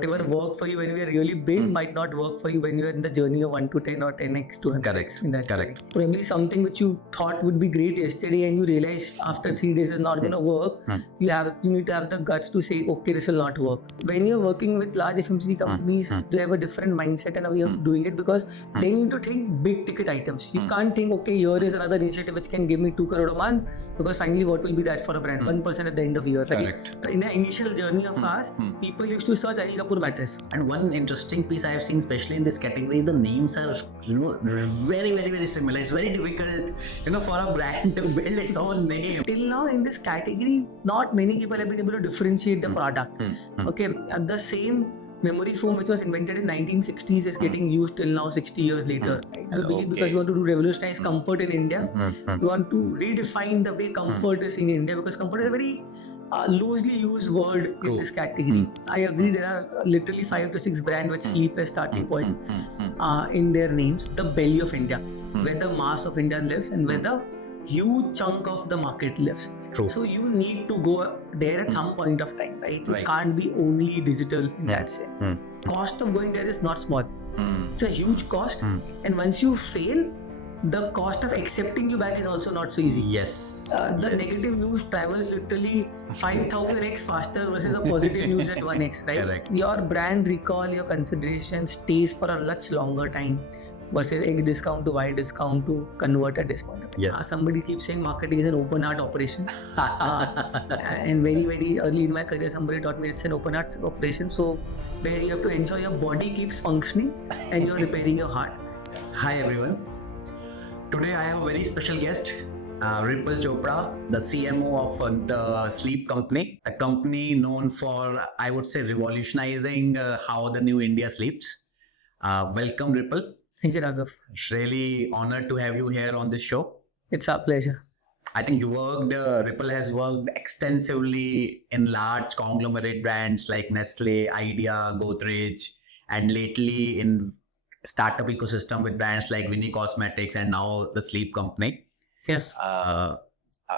Whatever worked for you when we are really big might not work for you when you're in the journey of 1 to 10 or 10x to 100x. Correct. Probably something which you thought would be great yesterday and you realize after 3 days is not going to work. You need to have the guts to say, okay, this will not work. When you're working with large FMCG companies, they have a different mindset and a way of doing it, because they need to think big ticket items. You can't think, okay, here is another initiative which can give me 2 crore a month, because finally what will be that for a brand? 1% at the end of the year. Right? In the initial journey of ours, people used to search Anil Kapoor mattress. And one interesting piece I have seen, especially in this category, the names are very similar. It's very difficult, for a brand to build its own name. Till now in this category, not many people have been able to differentiate the product. Okay, the same memory foam which was invented in 1960s is getting used till now 60 years later. I believe because you want to revolutionize comfort in India, you want to redefine the way comfort is in India, because comfort is a very loosely used word in this category. I agree, there are literally 5 to 6 brands with sleep as starting point in their names. The belly of India, where the mass of India lives and where the huge chunk of the market lives. So you need to go there at some point of time, right? You can't be only digital in that sense. Cost of going there is not small. It's a huge cost, and once you fail, the cost of accepting you back is also not so easy. The negative news travels literally 5,000x faster versus a positive news at 1x, right? Correct. Your brand recall, your consideration stays for a much longer time versus X discount to Y discount to convert at this point. Somebody keeps saying marketing is an open heart operation. And very early in my career, somebody taught me it's an open heart operation. So where you have to ensure your body keeps functioning and you're repairing your heart. Hi everyone. Today I have a very special guest, Ripal Chopda, the CMO of the sleep company, a company known for, I would say, revolutionizing how the new India sleeps. Welcome, Ripal. Thank you, Raghav. Really honored to have you here on this show. It's our pleasure. I think Ripal has worked extensively in large conglomerate brands like Nestlé, Idea, Godrej, and lately in startup ecosystem with brands like Winnie Cosmetics and now the sleep company. Yes. A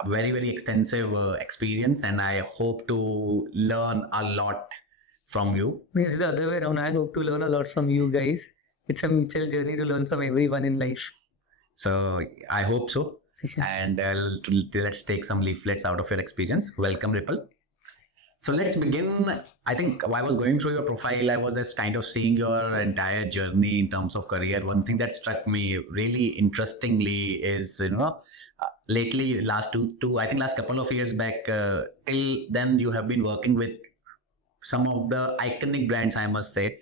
very extensive experience, and I hope to learn a lot from you. It's the other way around. I hope to learn a lot from you guys. It's a mutual journey to learn from everyone in life. So I hope so. And let's take some leaflets out of your experience. Welcome, Ripal. So let's begin. I think while I was going through your profile, I was just kind of seeing your entire journey in terms of career. One thing that struck me really interestingly is, lately, last couple of years back, till then you have been working with some of the iconic brands, I must say.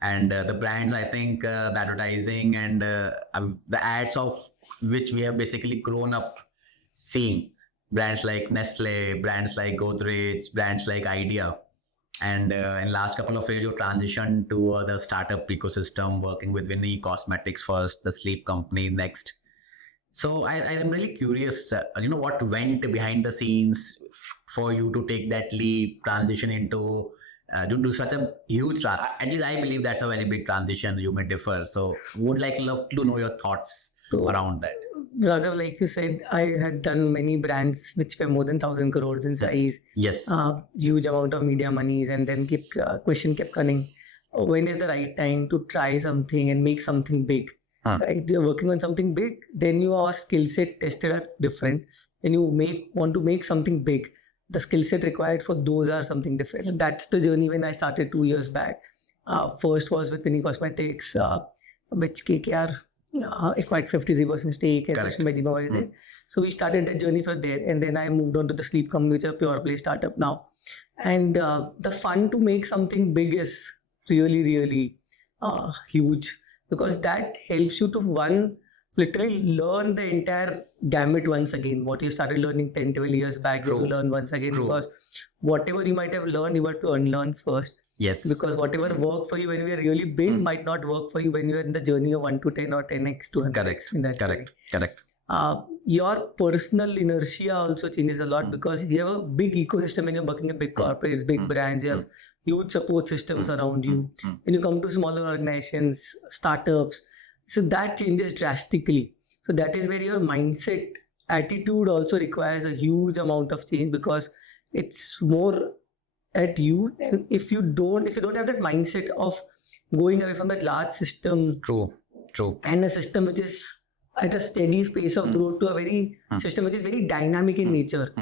And the brands, I think, the advertising and the ads of which we have basically grown up seeing. Brands like Nestlé, brands like Godrej, brands like Idea. And in last couple of years, you transitioned to the startup ecosystem, working with Winnie Cosmetics first, the sleep company next. So I am really curious, what went behind the scenes for you to take that leap, transition into do such a huge, at least I believe that's a very big transition. You may differ. So would love to know your thoughts around that. Raghav, like you said, I had done many brands which were more than 1,000 crores in size. Yes. Huge amount of media monies, and then question kept coming. When is the right time to try something and make something big? Right? You're working on something big, then your skill set tested are different. When you want to make something big, the skill set required for those are something different. And that's the journey when I started 2 years back. First was with Winnie Cosmetics, which KKR acquired 53% stake and question by Dima. So we started that journey from there, and then I moved on to the sleep company, which is a pure play startup now. And the fun to make something big is really huge, because that helps you to literally learn the entire gamut once again. What you started learning 10, 12 years back, you have to learn once again, because whatever you might have learned, you have to unlearn first. Yes. Because whatever worked for you when we are really big might not work for you when you are in the journey of 1 to 10 or 10x to 100x. Correct. Your personal inertia also changes a lot, because you have a big ecosystem when you're working in big corporates, big brands. You have huge support systems around you. When you come to smaller organizations, startups, so that changes drastically. So that is where your mindset, attitude also requires a huge amount of change, because it's more at you, and if you don't have that mindset of going away from that large system True. and a system which is at a steady pace of growth to a very system which is very dynamic in nature,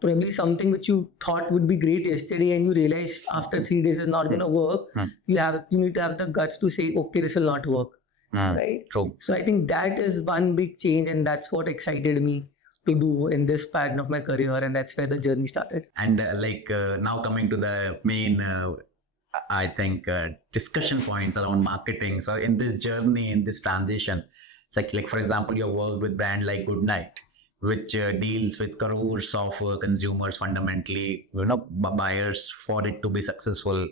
probably something which you thought would be great yesterday and you realize after 3 days is not going to work, you need to have the guts to say, okay, this will not work. Right? True. So I think that is one big change, and that's what excited me to do in this part of my career, and that's where the journey started. And now coming to the main, I think, discussion points around marketing. So in this journey, in this transition, it's like for example, you have worked with brand like Goodnight, which deals with crores of consumers, fundamentally, buyers for it to be successful.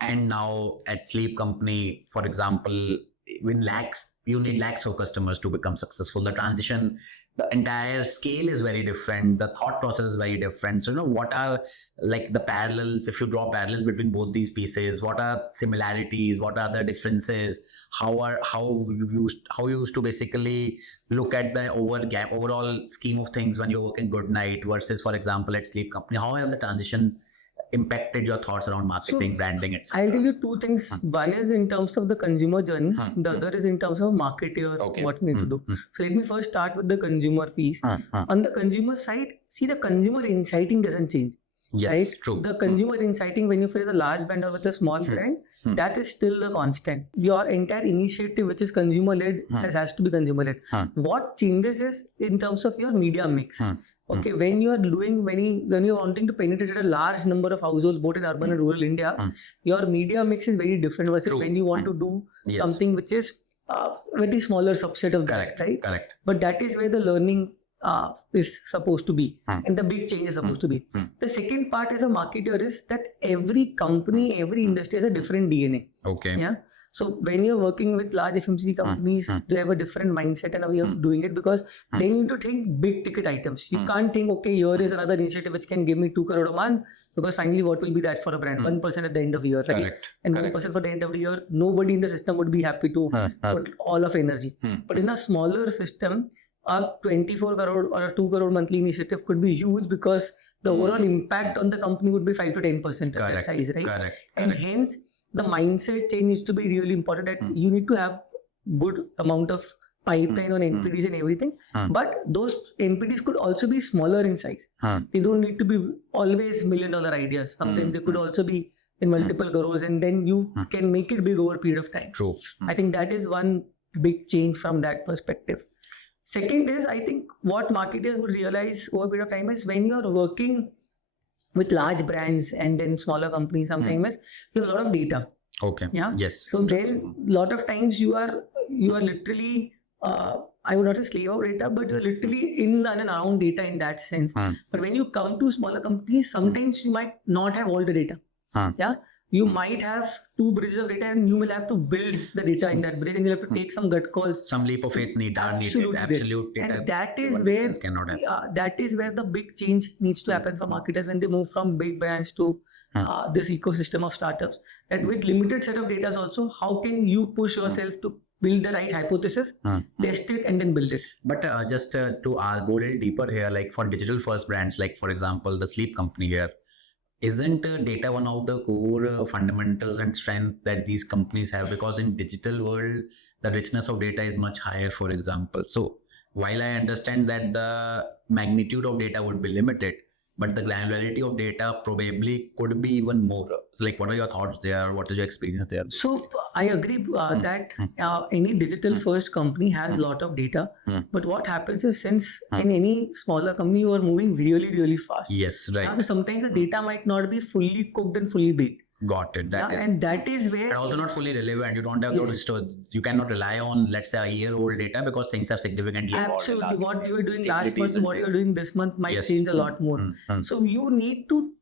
And now at Sleep Company, for example, you need lakhs of customers to become successful. The transition, the entire scale is very different. The thought process is very different. So, what are like the parallels? If you draw parallels between both these pieces, what are similarities? What are the differences? How you used to basically look at the overall scheme of things when you work in Goodnight versus, for example, at Sleep Company? How have the transition impacted your thoughts around marketing, branding, etc.? I'll tell you two things. One is in terms of the consumer journey. The other is in terms of marketer, what we need to do. So let me first start with the consumer piece. On the consumer side, see, the consumer inciting doesn't change. Yes, right? True. The consumer inciting when you face a large brand or with a small brand, that is still the constant. Your entire initiative, which is consumer-led, has to be consumer-led. What changes is in terms of your media mix. Okay, when you are when you're wanting to penetrate a large number of households, both in urban and rural India, your media mix is very different versus when you want to do something which is very smaller subset of that, right? Correct. But that is where the learning is supposed to be, and the big change is supposed to be. The second part as a marketer is that every company, every industry has a different DNA. Okay. Yeah. So when you're working with large FMCG companies, they have a different mindset and a way of doing it, because they need to think big ticket items. You can't think, okay, here is another initiative which can give me 2 crore a month, because finally what will be that for a brand? 1% at the end of the year, right? Correct. And 1% for the end of the year, nobody in the system would be happy to put all of energy. But in a smaller system, a 24 crore or a 2 crore monthly initiative could be huge, because the overall impact on the company would be 5 to 10% of that size, right? Correct. And hence, the mindset change needs to be really important, that you need to have good amount of pipeline on NPDs and everything. But those NPDs could also be smaller in size. They don't need to be always $1 million ideas. Sometimes they could also be in multiple crores, and then you can make it big over a period of time. True. I think that is one big change from that perspective. Second is, I think what marketers would realize over a period of time is when you're working with large brands and then smaller companies, sometimes you have a lot of data. Okay. Yeah. Yes. So then a lot of times you are literally, I would not say slave of data, but you're literally in and around data in that sense. But when you come to smaller companies, sometimes you might not have all the data. Yeah. You might have 2 bridges of data, and you will have to build the data in that bridge, and you have to take some gut calls. Some leap of faith needed. Absolute data. And that is where the big change needs to happen for marketers when they move from big brands to this ecosystem of startups. That with limited set of data also, how can you push yourself to build the right hypothesis, test it, and then build it? But just to go a little deeper here, like for digital first brands, like for example, the Sleep Company here, isn't data one of the core fundamentals and strength that these companies have? Because in digital world, the richness of data is much higher, for example. So while I understand that the magnitude of data would be limited, but the granularity of data probably could be even more. Like, what are your thoughts there? What is your experience there? So I agree that any digital first company has a lot of data. But what happens is, since in any smaller company, you are moving really, really fast. Yes, right. So sometimes the data might not be fully cooked and fully baked. Got it. And that is where... And also not fully relevant. You don't have to store. You cannot rely on, let's say, a year-old data, because things have significantly evolved. Absolutely. What you were doing last month, what you're doing this month might change a lot more. So you need to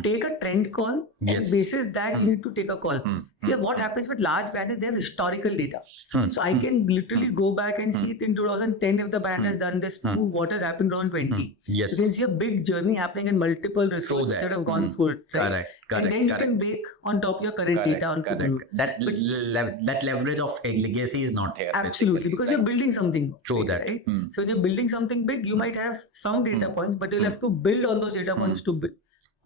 take a trend call, and basis that you need to take a call. See, what happens with large brands is they have historical data. So I can literally go back and see it in 2010 if the brand has done this, what has happened around 20. Yes. You can see a big journey happening in multiple resources that have gone through it. Right? Correct. And then you can bake on top of your current data. On That leverage of legacy is not here. Absolutely, because you're building something. True that. Right? So when you're building something big, you might have some data points, but you'll have to build on those data points to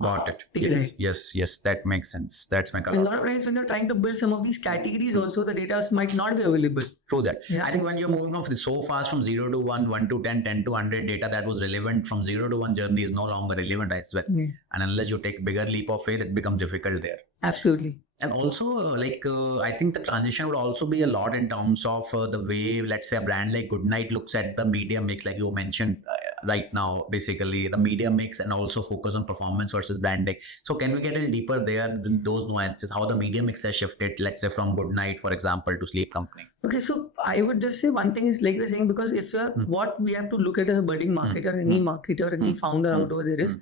Got it. take it. Yes. That makes sense. That's my And a lot of times when you're trying to build some of these categories, also the data might not be available. True that. Yeah. I think when you're moving off so fast from 0 to 1, 1 to 10, 10 to 100, data that was relevant from 0 to 1 journey is no longer relevant as well. Yeah. And unless you take bigger leap of faith, it becomes difficult there. Absolutely. And also, I think the transition would also be a lot in terms of the way, let's say, a brand like Goodnight looks at the media mix, like you mentioned right now, basically the media mix, and also focus on performance versus branding. So can we get a little deeper there than those nuances, how the media mix has shifted, let's say from Goodnight, for example, to Sleep Company? Okay, so I would just say one thing is like you're saying, because if you're what we have to look at as a budding marketer, any marketer, any founder out over there is,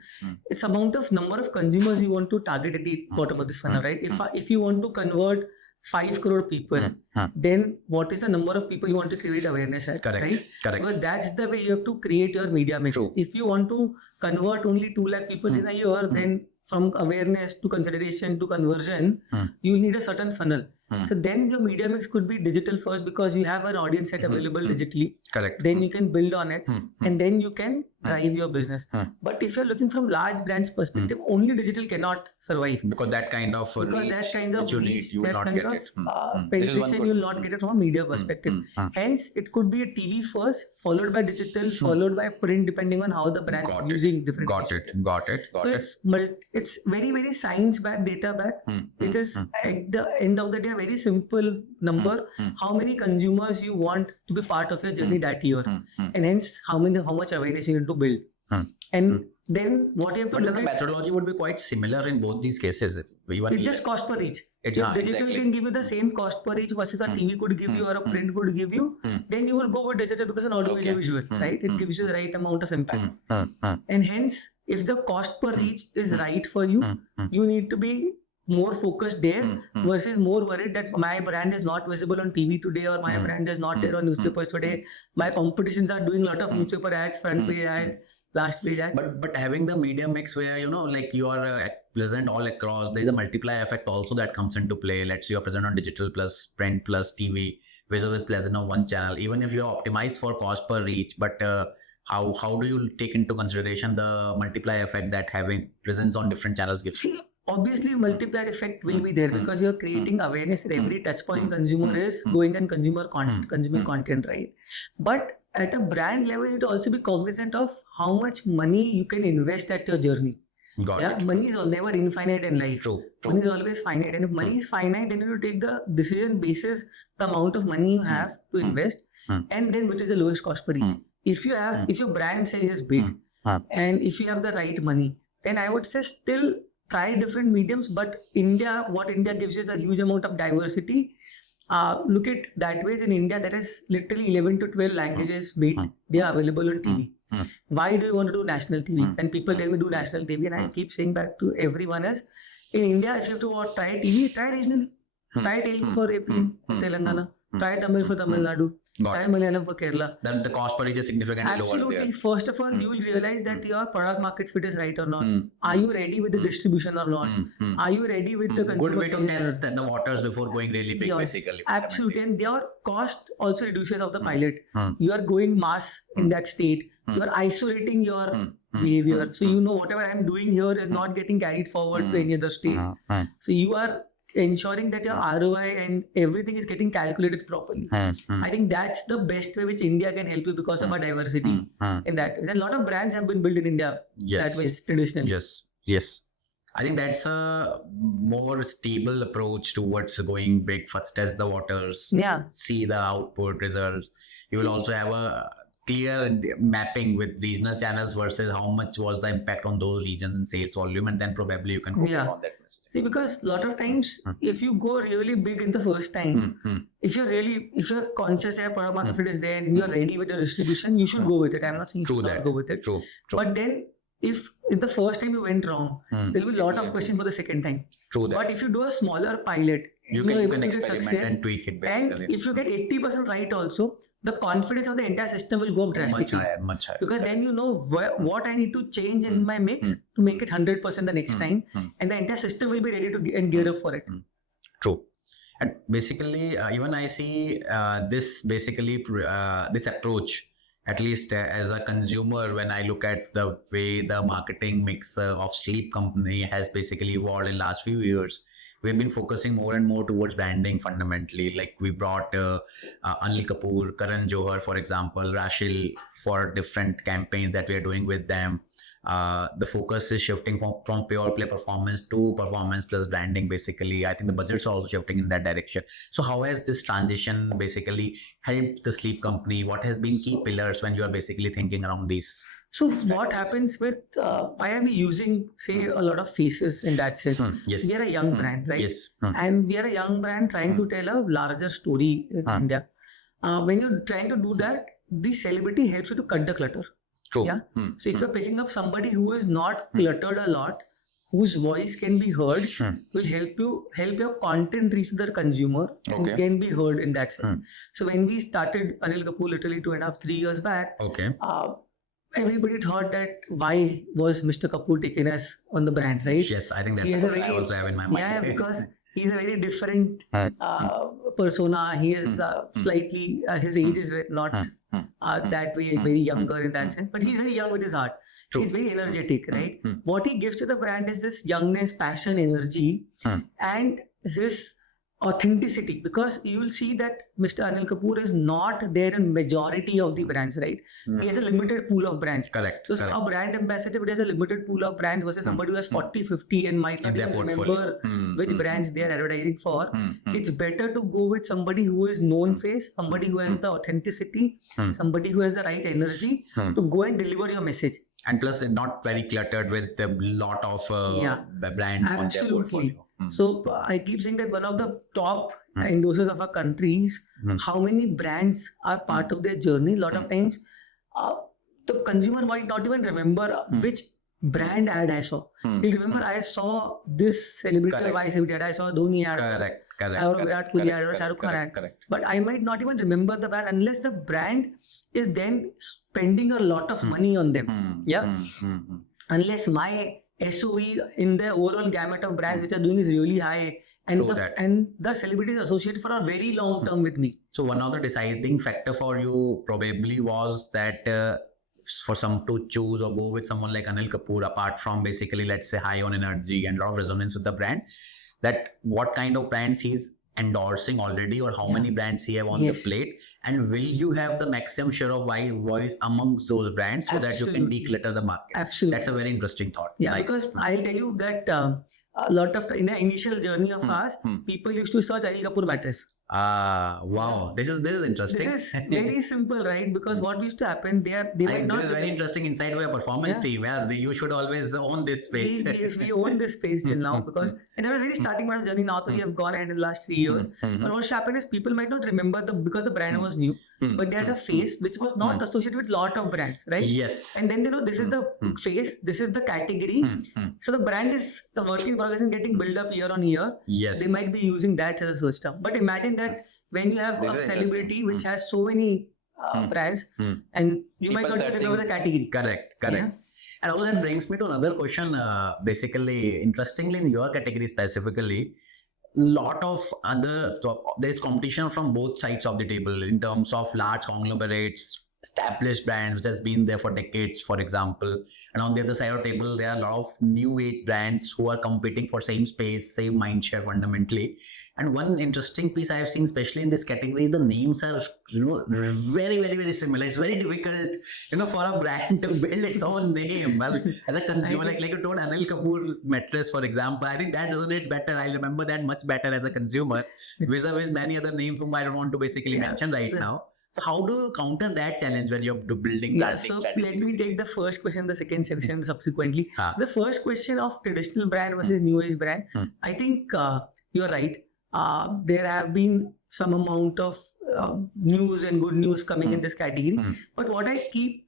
it's amount of number of consumers you want to target at the bottom of the funnel, right? If you want to convert 5 crore people, then what is the number of people you want to create awareness at? Correct. Right? Correct. Because that's the way you have to create your media mix. True. If you want to convert only 2 lakh people in a year, then from awareness to consideration to conversion, you need a certain funnel. So then your media mix could be digital first, because you have an audience set available digitally. Correct. Then you can build on it, and then you can drive your business. But if you're looking from large brands perspective, only digital cannot survive. Because that kind of reach, which you need, you will not get it. Penetration, you will not get it from a media perspective. Hence, it could be a TV first, followed by digital, followed by print, depending on how the brand is using different. Got it. So it's very, very science backed, data backed. It is at the end of the day a very simple number. How many consumers you want to be part of your journey that year, and hence how much awareness you need to build. And then what you have to look the at, methodology would be quite similar in both these cases. it's just cost per reach. If digital can give you the same cost per reach versus a TV could give you or a print could give you, then you will go with digital because an audio is visual, right? It gives you the right amount of impact. And hence, if the cost per reach is right for you, you need to be more focused there versus more worried that my brand is not visible on TV today, or my brand is not there on newspapers today. My competitions are doing a lot of newspaper ads, front page ad, last page ad. But having the media mix where, like you are present all across, there's a multiplier effect also that comes into play. Let's say you're present on digital plus print plus TV, visual is present on one channel. Even if you're optimized for cost per reach, but how do you take into consideration the multiplier effect that having presence on different channels gives? See, obviously multiplier effect will be there because you're creating awareness at every touch point consumer is going and consuming content, right? But at a brand level, you need to also be cognizant of how much money you can invest at your journey. Got it. Money is never infinite in life. True. Money is always finite, and if money is finite, then you need to take the decision basis the amount of money you have to invest, and then which is the lowest cost per reach. If you have, if your brand size is big, and if you have the right money, then I would say still try different mediums. But what India gives is a huge amount of diversity. Look at that ways in India, there is literally 11 to 12 languages they are available on TV. Why do you want to do national TV? And people tell me do national TV, and I keep saying back to everyone else, in India, if you have to try TV, try regional. Try Telugu for AP, Telangana. Try Tamil for Tamil Nadu. Try Malayalam for Kerala. Then the cost per reach is significantly lower there. Absolutely. First of all, you will realize that your product market fit is right or not. Are you ready with the distribution or not? Are you ready with the consumer? Good way to test the waters before going really big, basically. Absolutely. And your cost also reduces of the pilot. You are going mass in that state. You are isolating your behavior. So you know whatever I am doing here is not getting carried forward to any other state. So you are ensuring that your ROI and everything is getting calculated properly. I think that's the best way which India can help you because of our diversity in that. And a lot of brands have been built in India that way traditionally. Yes. I think that's a more stable approach towards going big. First test the waters, see the output results. You will also have a clear mapping with regional channels versus how much was the impact on those regions and sales volume, and then probably you can focus on that message. See, because a lot of times if you go really big in the first time, if you're conscious that product market fit is there and you're ready with the distribution, you should go with it. I'm not saying you should not go with it. True. But then if the first time you went wrong, there will be a lot of questions for the second time. But if you do a smaller pilot, you can experiment and tweak it basically. And if you get 80% right also, the confidence of the entire system will go up drastically. Much higher. Because then you know what I need to change in my mix to make it 100% the next time. And the entire system will be ready to gear up for it. True. And basically, even I see this approach at least as a consumer, when I look at the way the marketing mix of sleep company has basically evolved in last few years, we've been focusing more and more towards branding fundamentally. Like we brought Anil Kapoor, Karan Johar, for example, Rashil for different campaigns that we are doing with them. The focus is shifting from pure play performance to performance plus branding. Basically, I think the budgets are also shifting in that direction. So how has this transition basically helped the sleep company? What has been key pillars when you are basically thinking around these? So what happens with, why are we using, say, a lot of faces in that sense? Yes. We are a young brand, right? Yes. And we are a young brand trying to tell a larger story in India. When you're trying to do that, the celebrity helps you to cut the clutter. True. Yeah. So if you're picking up somebody who is not cluttered a lot, whose voice can be heard, will help your content reach the consumer and can be heard in that sense. So when we started Anil Kapoor literally 2.5, 3 years back, everybody thought that why was Mr. Kapoor taken as on the brand, right? Yes, I think that's what I also have in my mind. Yeah, because he's a very different persona. He is slightly, his age is not that way, very younger in that sense, but he's very young with his heart. True. He's very energetic, right? What he gives to the brand is this youngness, passion, energy, and his authenticity, because you will see that Mr. Anil Kapoor is not there in majority of the brands, right? He has a limited pool of brands. Correct. So a brand ambassador has a limited pool of brands versus somebody who has 40, 50 and might not even remember which brands they are advertising for. It's better to go with somebody who is known face, somebody who has the authenticity, somebody who has the right energy to go and deliver your message. And plus, they're not very cluttered with a lot of brands on their portfolio. So I keep saying that one of the top endorsers of our country is how many brands are part of their journey. A lot of times, the consumer might not even remember which brand ad I saw. He'll remember I saw this celebrity or celebrity ad, I saw Dhoni ad, or Virat Kohli ad, or Shah Rukh Khan ad. But I might not even remember the brand unless the brand is then spending a lot of money on them. Unless my SOV in the overall gamut of brands which are doing is really high, and the celebrities associated for a very long term with me. So one of the deciding factor for you probably was that for some to choose or go with someone like Anil Kapoor, apart from basically, let's say, high on energy and a lot of resonance with the brand, that what kind of brands he's endorsing already, or how many brands he have on the plate, and will you have the maximum share of voice amongst those brands so that you can declutter the market? Absolutely. That's a very interesting thought. Yeah, because I'll tell you that a lot of, in the initial journey of ours, people used to search Anil Kapoor mattress. Wow, this is interesting. This is very simple, right? Because what used to happen, they might not. This is very interesting insight of a performance team where you should always own this space. We own this space till now, because and it was very starting part of the journey. Now we have gone ahead in the last 3 years. But what happened is people might not remember because the brand was new, but they had a face which was not associated with lot of brands, right? Yes. And then this is the face, this is the category. So the brand is the work in progress and getting built up year on year. Yes. They might be using that as a search term. But imagine that when you have a celebrity which has so many brands, and you might not remember the category. Correct. Yeah? And all that brings me to another question. Basically, interestingly, in your category specifically, there's competition from both sides of the table in terms of large conglomerates, established brands which has been there for decades, for example, and on the other side of the table there are a lot of new age brands who are competing for same space, same mindshare fundamentally. And one interesting piece I have seen, especially in this category, the names are very, very, very similar. It's very difficult for a brand to build its own name. Well, as a consumer, like you told Anil Kapoor mattress, for example, I think that resonates better. I remember that much better as a consumer vis-a-vis many other names whom I don't want to basically mention right now. So how do you counter that challenge when you're building that? So let me take the first question, the second section subsequently. The first question of traditional brand versus new age brand. I think you're right. There have been some amount of news and good news coming in this category. But what I keep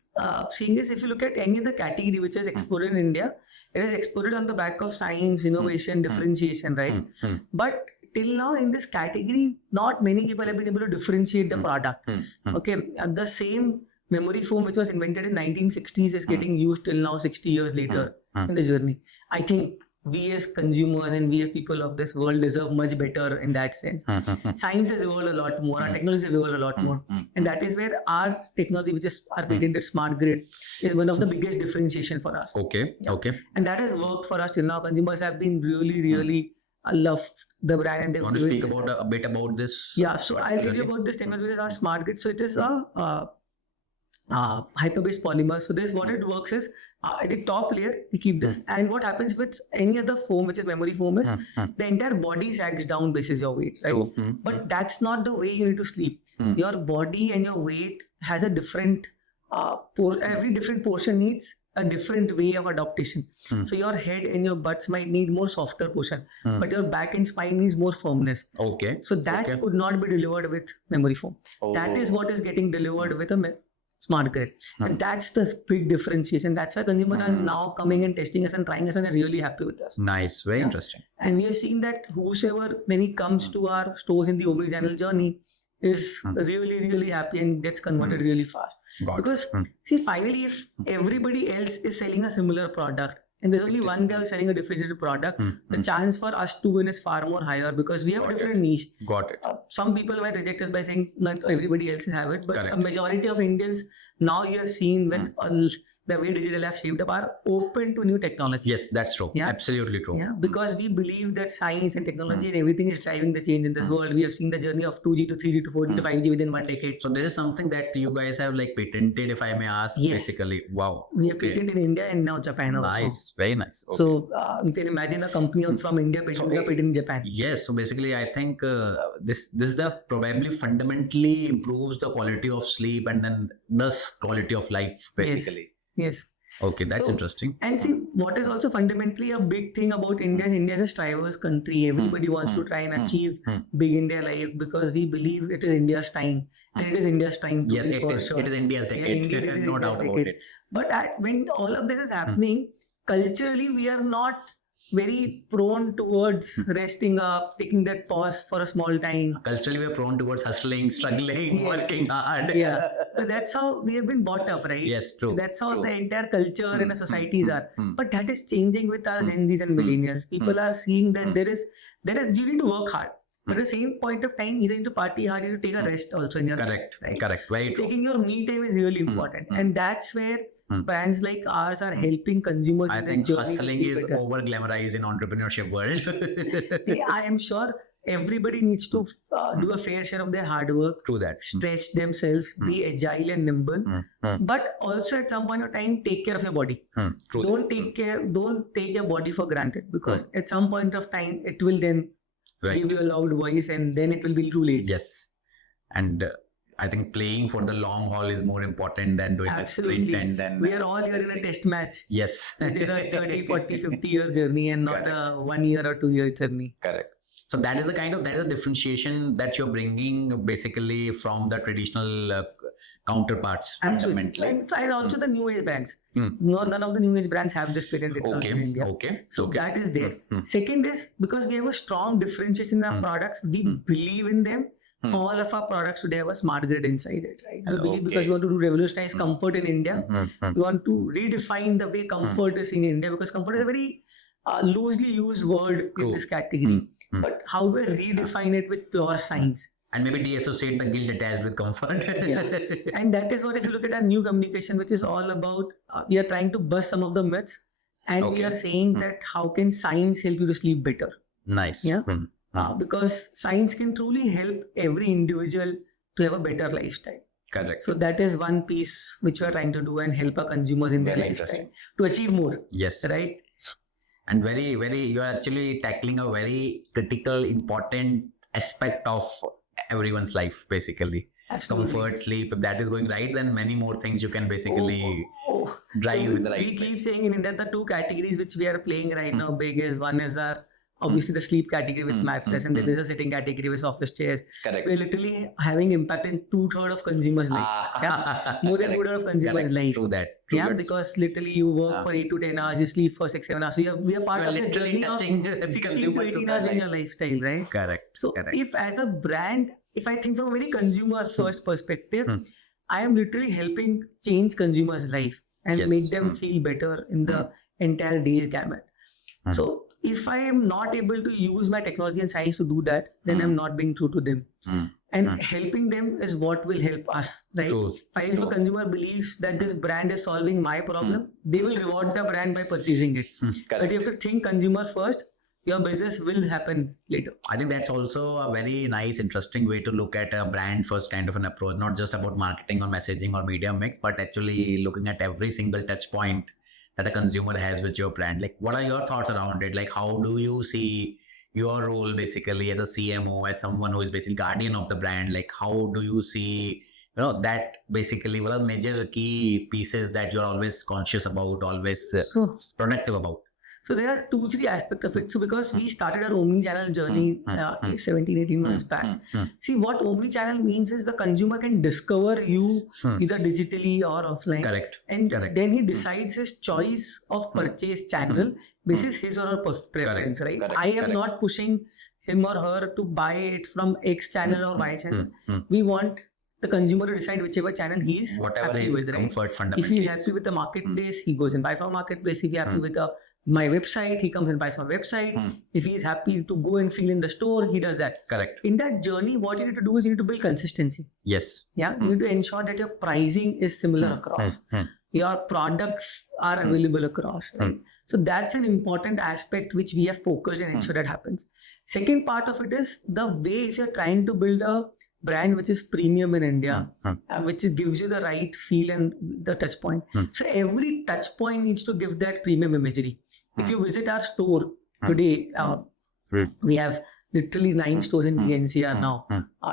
seeing is, if you look at any other category which has exploded in India, it has exploded on the back of science, innovation, differentiation, right? But till now in this category, not many people have been able to differentiate the product. Okay, the same memory foam which was invented in 1960s is getting used till now 60 years later in the journey. I think we as consumers and we as people of this world deserve much better in that sense. Science has evolved a lot more, our technology has evolved a lot more. And that is where our technology, which is our patented smart grid, is one of the biggest differentiation for us. Okay. And that has worked for us till now. Consumers have been really love the brand, and they want to speak about a bit about this? Yeah, so I'll tell you about this technology, which is our smart grid. So it is a hyper-based polymer. So this, what it works is, at the top layer we keep this, and what happens with any other foam, which is memory foam, is the entire body sags down basis your weight, right? But that's not the way you need to sleep. Your body and your weight has a different every different portion needs a different way of adaptation. So your head and your butts might need more softer portion, but your back and spine needs more firmness. So that could not be delivered with memory foam. That is what is getting delivered with a smart grid. And that's the big differentiation. That's why consumers are now coming and testing us and trying us, and are really happy with us. Nice, very interesting. And we have seen that whosoever, when he comes to our stores in the omni-channel journey, is really happy and gets converted really fast. Because see, finally, if everybody else is selling a similar product and there's only one guy selling a differentiated product, the chance for us to win is far more higher, because we have a different niche. Got it. Some people might reject us by saying not everybody else have it, but a majority of Indians, now you have seen with the way digital have shaped up, are open to new technology. Yes, that's true. Absolutely true. Because we believe that science and technology and everything is driving the change in this world. We have seen the journey of 2G to 3G to 4G to 5G within 1 decade. So this is something that you guys have like patented, if I may ask, basically. Wow. We have patented in India and now Japan also. Nice, very nice. So you can imagine a company from India patented in Japan. Yes, so basically I think this probably fundamentally improves the quality of sleep and then thus quality of life, basically. Yes. Okay, that's interesting. And see, what is also fundamentally a big thing about India is India is a striver's country. Everybody wants to try and achieve big in their life, because we believe it is India's time. And it is India's time. Yes, it is. Sure. It is India's decade. No doubt about it. But when all of this is happening, culturally, we are not very prone towards resting up, taking that pause for a small time. Culturally, we're prone towards hustling, struggling, working hard. But that's how we have been brought up, right? Yes, true. That's how the entire culture and the societies are. But that is changing with our Gen Zs and millennials. People are seeing that there is you need to work hard. But at the same point of time, either you need to party hard, you need to take a rest also in your life. Right? Correct. Very true. Taking your me time is really important. And that's where brands like ours are helping consumers. I think hustling is over glamorized in entrepreneurship world. I am sure everybody needs to do a fair share of their hard work. True that. Stretch themselves, be agile and nimble, but also at some point of time take care of your body. Don't take your body for granted, because at some point of time it will then give you a loud voice, and then it will be too late. Yes. And I think playing for the long haul is more important than doing a sprint. And then we are all here in a test match. Yes. It is a 30, 40, 50 year journey, and not a 1 year or 2 year journey. Correct. So that is the differentiation that you're bringing basically from the traditional counterparts. Absolutely. And also the new age brands. None of the new age brands have this patent technology in India. So that is there. Second is, because we have a strong differentiation in our products, we believe in them. All of our products today have a smart grid inside it, right? We believe, because we want to revolutionize comfort in India. We want to redefine the way comfort is in India, because comfort is a very loosely used word in this category. But how do I redefine it with pure science? And maybe de-associate the guilt attached with comfort. And that is what, if you look at our new communication, which is all about, we are trying to bust some of the myths, and we are saying that how can science help you to sleep better? Nice. Because science can truly help every individual to have a better lifestyle. Correct. So that is one piece which we are trying to do, and help our consumers in their lifestyle to achieve more. Yes. Right. And you are actually tackling a very critical, important aspect of everyone's life, basically. Absolutely. Comfort, sleep. If that is going right, then many more things you can basically drive with the right. We keep saying in India, the two categories which we are playing right now big is, one is our obviously the sleep category with mattress, and then there's a sitting category with office chairs. Correct. We're literally having impact in 2/3 of consumers' life. More than 2/3 of consumers' life. True that. Because literally you work for 8 to 10 hours, you sleep for 6-7 hours. So we are part of the journey of 16 to 18 hours in your lifestyle, right? Correct. So if as a brand, if I think from a very consumer first perspective, I am literally helping change consumers' life and make them feel better in the entire day's gamut. So if I am not able to use my technology and science to do that, then I'm not being true to them. And helping them is what will help us, right? True. If a consumer believes that this brand is solving my problem, they will reward the brand by purchasing it. But you have to think consumer first. Your business will happen later. I think that's also a very nice, interesting way to look at a brand first kind of an approach, not just about marketing or messaging or media mix, but actually looking at every single touch point that a consumer has with your brand. Like, what are your thoughts around it? Like, how do you see your role basically as a CMO, as someone who is basically guardian of the brand? Like, how do you see, that basically what are major key pieces that you're always conscious about, always productive about? So there are 2-3 aspects of it. So because we started our omni-channel journey 17-18 months back. See, what omni-channel means is the consumer can discover you either digitally or offline. Correct. And then he decides his choice of purchase channel basis his or her preference, right? I am not pushing him or her to buy it from X channel or Y channel. We want the consumer to decide whichever channel he is happy with, right? If he is happy with the marketplace, he goes and buys from marketplace. If he is happy with my website, he comes and buys my website. If he is happy to go and feel in the store, he does that. Correct. In that journey, what you need to do is you need to build consistency. Yes. Yeah. You need to ensure that your pricing is similar across. Your products are available across. Right? So that's an important aspect which we have focused and ensure that happens. Second part of it is the way if you're trying to build a brand which is premium in India, which gives you the right feel and the touch point. So every touch point needs to give that premium imagery. If you visit our store today, we have literally 9 stores in DNCR now,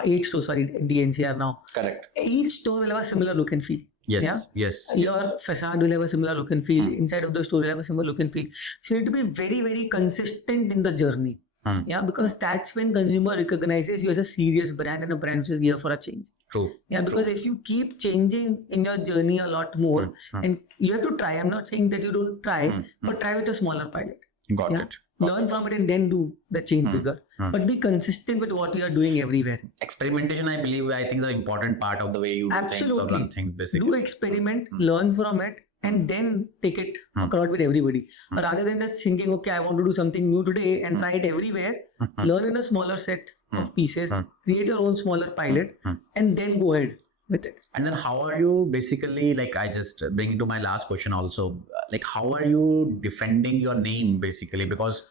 8 stores in DNCR now. Correct. Each store will have a similar look and feel. Yes. Yeah? Yes. Your facade will have a similar look and feel. Inside of the store will have a similar look and feel. So you need to be very, very consistent in the journey. Yeah, because that's when consumer recognizes you as a serious brand and a brand which is here for a change. True. Yeah, because if you keep changing in your journey a lot more, and you have to try. I'm not saying that you don't try, but try with a smaller pilot. Got it. Learn from it and then do the change bigger. But be consistent with what you are doing everywhere. Experimentation, I think, is an important part of the way you do things or run things, basically. Do experiment, learn from it, and then take it out with everybody. Rather than just thinking, okay, I want to do something new today and try it everywhere, learn in a smaller set of pieces, create your own smaller pilot, and then go ahead with it. And then how are you basically, like, I just bring it to my last question also, like, how are you defending your name basically? Because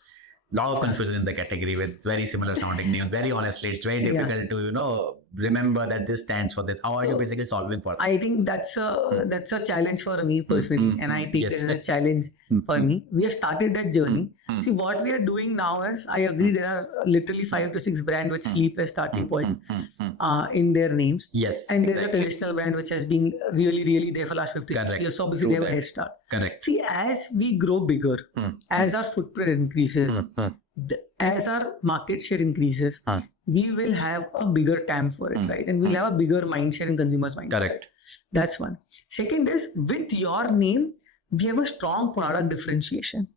a lot of confusion in the category with very similar sounding names. Very honestly, it's very difficult to, remember that this stands for this. How are you basically solving for that? I think that's a challenge for me personally, and I think it's a challenge for me. We have started that journey. See, what we are doing now is, I agree, there are literally 5 to 6 brands which sleep as starting point in their names. Yes. And there's a traditional brand which has been really, really there for the last 50, 60 years. So obviously they have a head start. Correct. See, as we grow bigger, as our footprint increases, as our market share increases, we will have a bigger TAM for it, right? And we'll have a bigger mind share in consumers' mind. Correct. That's one. Second is, with your name, we have a strong product differentiation.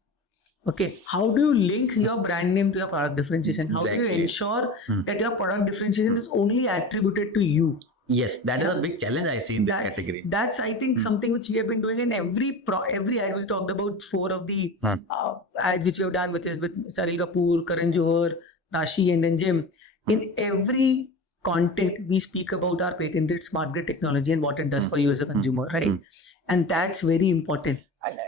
Okay, how do you link your brand name to your product differentiation? How do you ensure that your product differentiation is only attributed to you? Yes, that is a big challenge I see in this category. That's, I think, something which we have been doing in every ad. We talked about 4 of the ads which we have done, which is with Charil Kapoor, Karan Johar, Rashi, and then Jim. In every content, we speak about our patented smart grid technology and what it does for you as a consumer, right? And that's very important.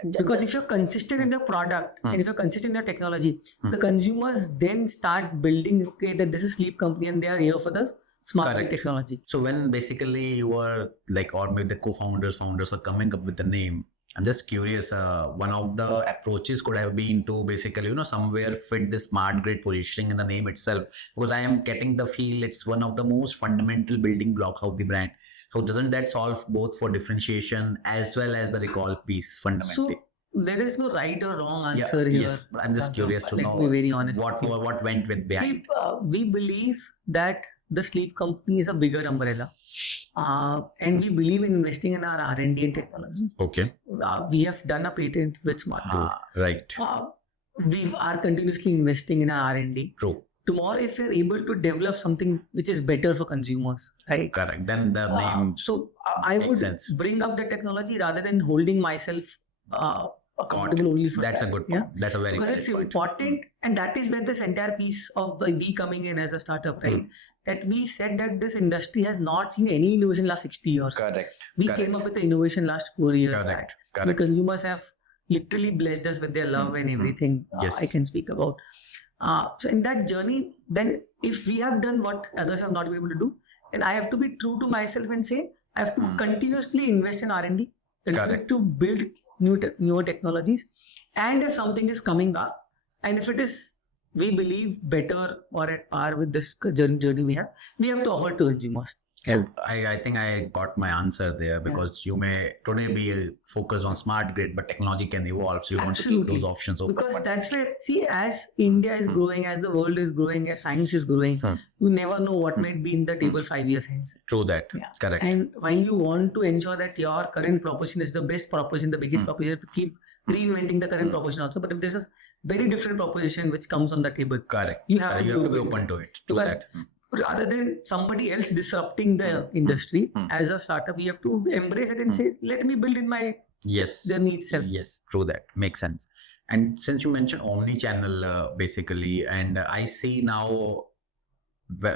Because if you're consistent in your product and if you're consistent in your technology, the consumers then start building, okay, that this is sleep company and they are here for the smart technology. So when basically you were like, or maybe the founders were coming up with the name, I'm just curious, one of the approaches could have been to basically, somewhere fit the smart grid positioning in the name itself, because I am getting the feel it's one of the most fundamental building blocks of the brand. So doesn't that solve both for differentiation as well as the recall piece fundamentally? So there is no right or wrong answer here. Yes, I'm just curious to know. Let me be very honest. What went with behind? See, we believe that the sleep company is a bigger umbrella, and we believe in investing in our R&D and technology. Okay. We have done a patent with smart grid. Right. We are continuously investing in our R&D. True. Tomorrow, if you're able to develop something which is better for consumers, right? Correct. Then the name. So I would bring up the technology rather than holding myself accountable only for That's that. a good point. That's a very Because good it's point. important, and that is where this entire piece of we coming in as a startup, right? That we said that this industry has not seen any innovation last 60 years. Correct. We came up with the innovation last 4 years. Correct. The Correct. consumers have literally blessed us with their love and everything. Yes. I can speak about. So in that journey, then if we have done what others have not been able to do, then I have to be true to myself and say I have to continuously invest in R&D, to build newer technologies, and if something is coming up, and if it is, we believe, better or at par with this journey we have to offer to consumers. I think I got my answer there, because you may today be focused on smart grid, but technology can evolve. So you want to keep those options open. Because that's where, see, as India is growing, as the world is growing, as science is growing, you never know what might be in the table 5 years hence. True that. Correct. And while you want to ensure that your current proposition is the best proposition, the biggest proposition, you have to keep reinventing the current proposition also. But if there's a very different proposition which comes on the table, correct, you have to be open to it. True that. Rather than somebody else disrupting the industry, as a startup, you have to embrace it and say, let me build in my journey itself. Yes, true that. Makes sense. And since you mentioned omni-channel, basically, and I see now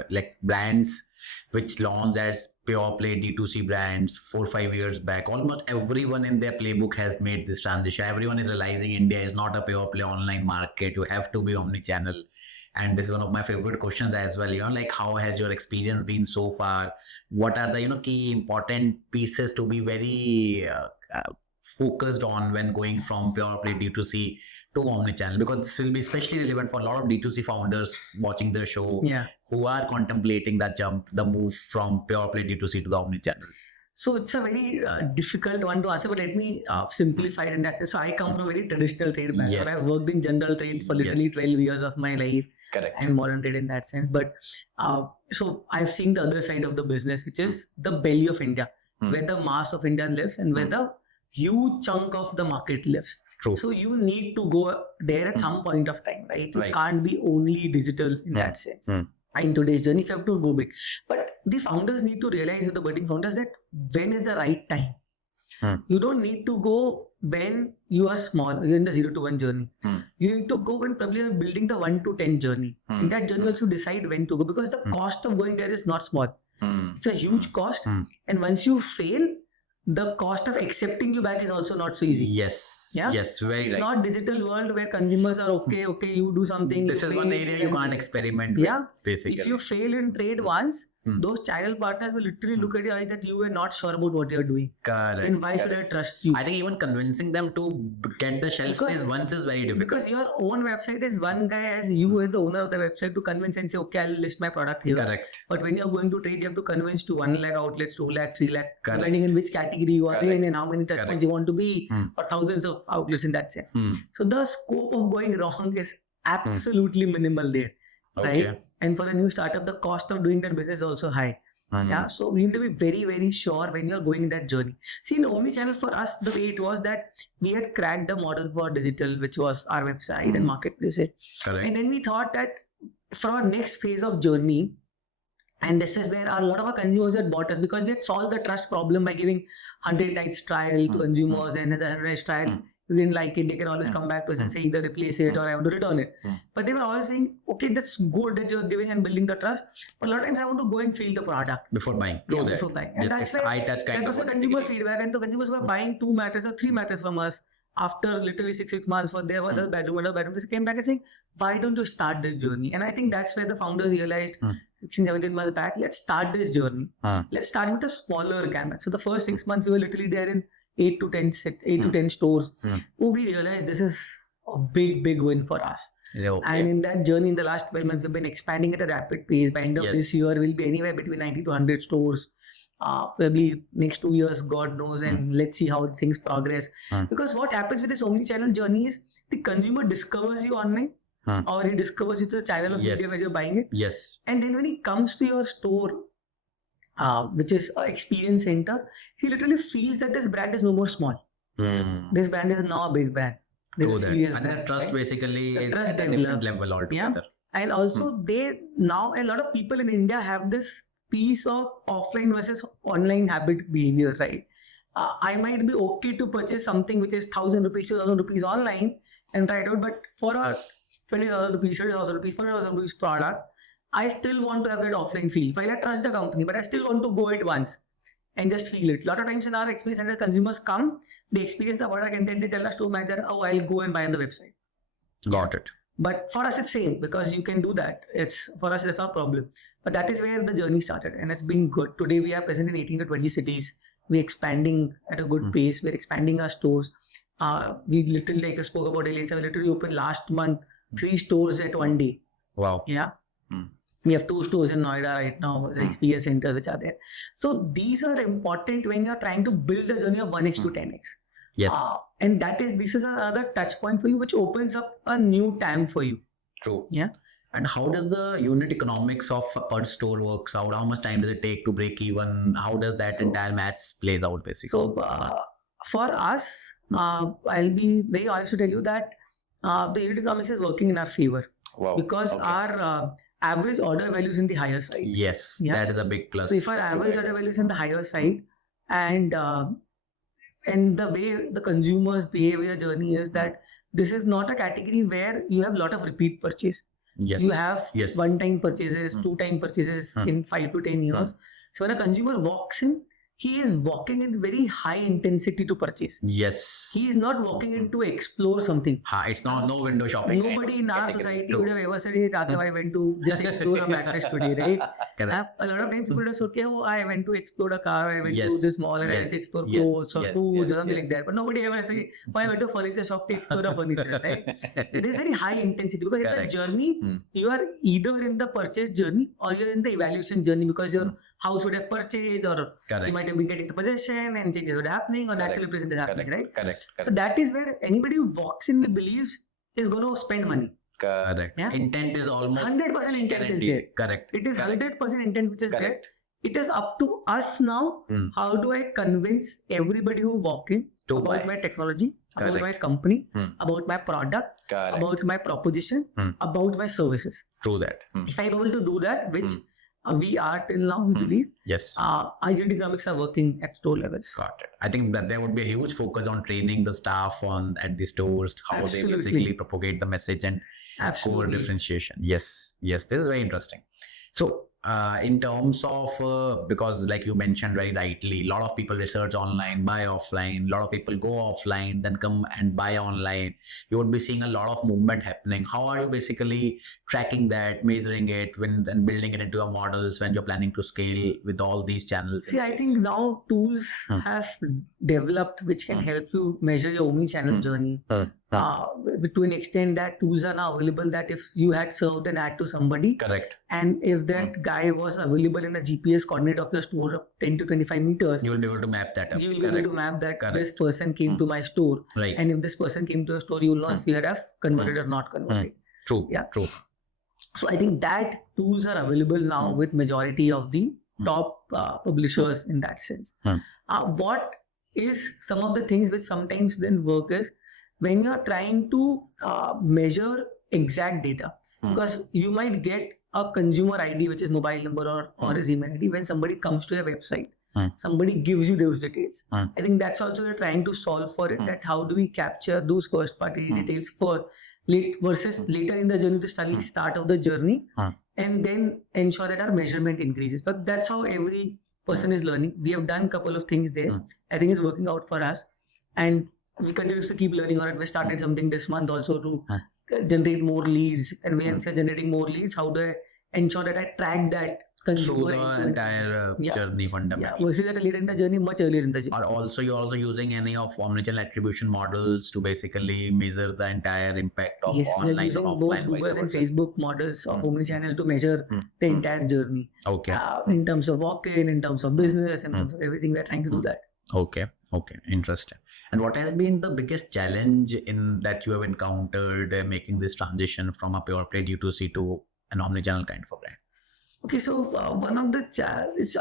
like brands which launched as pure play D2C brands 4-5 years back, almost everyone in their playbook has made this transition. Everyone is realizing India is not a pure play online market. You have to be omni-channel. And this is one of my favorite questions as well, like how has your experience been so far? What are the, key important pieces to be very focused on when going from pure play D2C to omni-channel? Because this will be especially relevant for a lot of D2C founders watching the show, who are contemplating that jump, the move from pure play D2C to the omni-channel. So it's a very difficult one to answer, but let me simplify it. And that's it. So I come from a very traditional trade background. I've worked in general trade for literally 12 years of my life. Correct. And modern trade in that sense. But so I've seen the other side of the business, which is the belly of India, where the mass of India lives and where the huge chunk of the market lives. True. So you need to go there at some point of time, right? You can't be only digital in that sense. In today's journey, if you have to go big. But the founders need to realize, with the budding founders, that when is the right time. You don't need to go when you are small, you're in the 0 to 1 journey. You need to go when probably you're building the 1 to 10 journey. In that journey also decide when to go, because the cost of going there is not small. It's a huge cost. And once you fail, the cost of accepting you back is also not so easy. Yes, very It's right. not digital world where consumers are okay, you do something. This is one area you can't experiment with, basically. If you fail in trade once, those channel partners will literally look at your eyes that you were not sure about what you're doing. Correct. Then why should I trust you? I think even convincing them to get the shelf space once is very difficult. Because your own website is one guy, as you as the owner of the website, to convince and say, okay, I'll list my product here. Correct. But when you're going to trade, you have to convince to 1 lakh outlets, 2 lakh, 3 lakh, depending on which category you are in and how many touch points you want to be, or thousands of outlets in that sense. So the scope of going wrong is absolutely minimal there. Right? And for a new startup, the cost of doing that business is also high. So we need to be very, very sure when you're going that journey. See, in omni-channel for us, the way it was that we had cracked the model for digital, which was our website and marketplace. And then we thought that for our next phase of journey, and this is where a lot of our consumers had bought us, because we had solved the trust problem by giving 100 nights trial to consumers, and the 100 nights trial. You didn't like it, they can always come back to us and say either replace it or I want to return it. But they were always saying, okay, that's good that you're giving and building the trust, but a lot of times I want to go and feel the product before buying. Before buying. And that's why that was the consumer feedback, and the consumers were buying 2 matters or 3 matters from us after literally 6 months for their other bedroom. They came back and saying, why don't you start this journey? And I think that's where the founders realized 16-17 months back, let's start this journey. Let's start with a smaller gamut. So the first 6 months we were literally there in 8 to 10 stores. We realized this is a big win for us. And in that journey, in the last 12 months, we've been expanding at a rapid pace. By end of this year, we'll be anywhere between 90 to 100 stores. Probably next 2 years, God knows, and let's see how things progress. Because what happens with this omni-channel journey is the consumer discovers you online, or he discovers you through the channel of media where you're buying it. And then when he comes to your store, which is an experience center, he literally feels that this brand is no more small. This brand is now a big brand. And that trust basically is at a different level altogether. And also now a lot of people in India have this piece of offline versus online habit behavior, right? I might be okay to purchase something which is 1,000 rupees, 2,000 rupees online and try it out. But for a 20,000 rupees, 30,000 rupees, 40,000 rupees product, I still want to have that offline feel. While I trust the company, but I still want to go it once and just feel it. A lot of times in our experience center, consumers come, they experience the product and then they tell us to manager, oh, I'll go and buy on the website. Got it. But for us, it's same because you can do that. It's for us, it's not a problem. But that is where the journey started, and it's been good. Today, we are present in 18 to 20 cities. We're expanding at a good pace. We're expanding our stores. We literally, like I spoke about aliens, we literally opened last month 3 stores at one day. Wow. Yeah. We have 2 stores in Noida right now, the experience centers which are there. So these are important when you're trying to build a journey of 1x to 10x. Yes. And this is another touch point for you, which opens up a new TAM for you. True. Yeah. And how does the unit economics of per store works out? How much time does it take to break even? How does that entire maths plays out basically? So for us, I'll be very honest to tell you that the unit economics is working in our favor. Wow. Because our average order value is in the higher side. Yes, Yeah. that is a big plus. So if our average order value is in the higher side, and the way the consumer's behavior journey is that this is not a category where you have a lot of repeat purchase. Yes. You have Yes. one-time purchases, two-time purchases in 5 to 10 years. So when a consumer walks in, he is walking in very high intensity to purchase. Yes. He is not walking in to explore something. It's not no window shopping. Nobody in our category. society True. would have ever said, hey, Raghav, I went to just explore a mattress today, right? Correct. A lot of times people just okay, oh, I went to explore a car, I went to Yes. this mall and I went Yes. to explore Yes. clothes or Yes. foods or Yes. something Yes. like that. But nobody ever say, oh, I went to furniture shop to explore a furniture, right? It is very high intensity because in the Correct. journey, you are either in the purchase journey or you're in the evaluation journey because your house would have purchased or Correct. you might have been getting the possession and changes would happening or natural present is happening, right? Correct. So that is where anybody who walks in with beliefs is going to spend money. Correct. Yeah. Intent is almost 100% intent is guaranteed. there. Correct. It is 100% intent which is there. Correct. It is up to us now. How do I convince everybody who walk in To about buy. my technology, about Correct. my company, Hmm. about my product, Correct. about my proposition, about my services. True that. If I'm able to do that, which we are till now, we believe, Yes. our unit economics are working at store levels. Got it. I think that there would be a huge focus on training the staff at the stores, how they Absolutely. basically propagate the message and core Absolutely. differentiation. Yes. Yes. This is very interesting. So, in terms of, because like you mentioned very rightly, a lot of people research online, buy offline, a lot of people go offline, then come and buy online. You would be seeing a lot of movement happening. How are you basically tracking that, measuring it, and building it into your models when you're planning to scale with all these channels? See, I think now tools have developed which can help you measure your omni-channel journey. To an extent that tools are now available that if you had served an ad to somebody Correct. and if that guy was available in a GPS coordinate of your store of 10 to 25 meters, You will be able to map that up. you will be able to map that Correct. this person came to my store. Right. And if this person came to your store, you will not see have converted or not converted. True. Yeah. True. So I think that tools are available now with majority of the top publishers in that sense. What is some of the things which sometimes then work is when you're trying to measure exact data, because you might get a consumer ID, which is mobile number or his email ID, when somebody comes to your website. Somebody gives you those details. I think that's also we're trying to solve for it, that how do we capture those first party details for versus later in the journey to suddenly start of the journey and then ensure that our measurement increases. But that's how every person is learning. We have done a couple of things there. I think it's working out for us. And we continue to keep learning on it. We started something this month also to generate more leads. And when I'm generating more leads, how do I ensure that I track that Through consumer the entire journey fundamentally. versus at a later in the journey, much earlier in the journey. Or also, you're also using any of omnichannel attribution models to basically measure the entire impact of Yes, we are online using or both offline. Google and Facebook models of omnichannel to measure the entire journey. Okay. In terms of walk-in, in terms of business, in terms of everything, we are trying to do that. Okay. Interesting. And what has been the biggest challenge in that you have encountered making this transition from a pure play D2C to an omnichannel kind of a brand? Okay, so one of the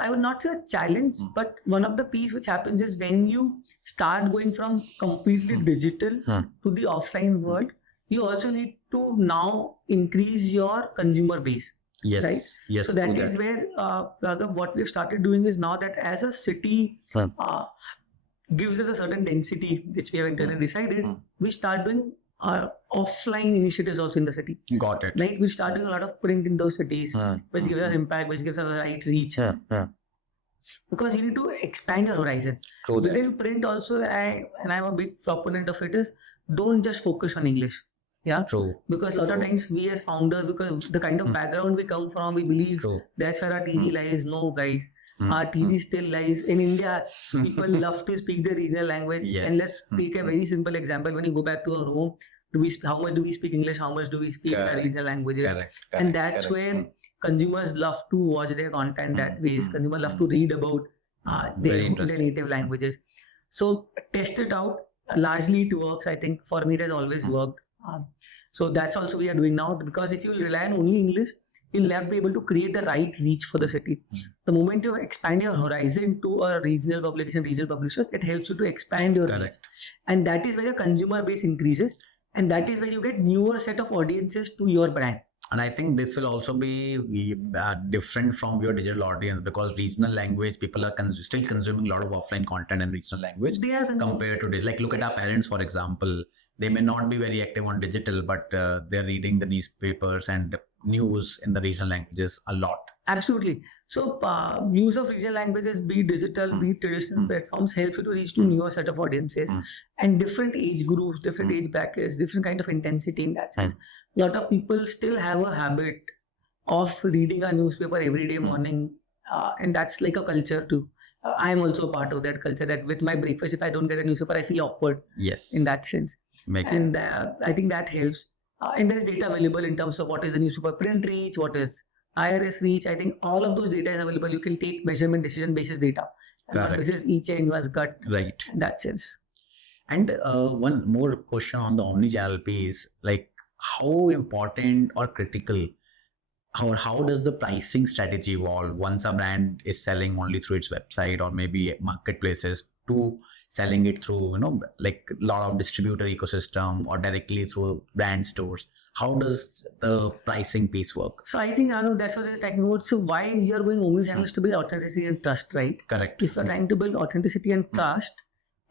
I would not say a challenge, but one of the piece which happens is when you start going from completely digital to the offline world, you also need to now increase your consumer base. Yes. Right? Yes. So that is where Raghav, what we've started doing is now that as a city, gives us a certain density which we have internally decided, we start doing our offline initiatives also in the city. Got it. Like we start doing a lot of print in those cities, which gives us impact, which gives us the right reach. Because you need to expand your horizon. Within print also, and I'm a big proponent of it, is don't just focus on English. Yeah, True. Because a lot of times we as founders, because the kind of background we come from, we believe that's where our TG lies. No, guys, our TG still lies in India. People love to speak the regional language. And let's take a very simple example. When you go back to our home, how much do we speak English? How much do we speak the regional languages? And that's where consumers love to watch their content that ways. Consumers love to read about their native languages. So test it out. Largely it works. I think for me it has always worked. So that's also we are doing now, because if you rely on only English, you'll never be able to create the right reach for the city. The moment you expand your horizon to a regional publication, regional publishers, it helps you to expand your reach. And that is where your consumer base increases. And that is where you get newer set of audiences to your brand. And I think this will also be different from your digital audience, because regional language, people are still consuming a lot of offline content in regional language compared to digital. Like look at our parents, for example. They may not be very active on digital, but they're reading the newspapers and news in the regional languages a lot. Absolutely. So use of regional languages, be digital, be traditional platforms, helps you to reach to newer set of audiences and different age groups, different age brackets, different kind of intensity in that sense. A lot of people still have a habit of reading a newspaper every day morning, and that's like a culture too. I'm also part of that culture, that with my breakfast, if I don't get a newspaper, I feel awkward. Yes. In that sense. And I think that helps. And there's data available in terms of what is the newspaper print reach, what is IRS reach. I think all of those data is available. You can take measurement decision basis data. This is each and one's gut. Right. In that sense. And one more question on the omni-channel piece, like how important or critical, how does the pricing strategy evolve once a brand is selling only through its website or maybe marketplaces to selling it through, like a lot of distributor ecosystem or directly through brand stores? How does the pricing piece work? So I think that's what I'm talking about. So why you are going omni-channel is to build authenticity and trust, right? Correct. If you're trying to build authenticity and trust,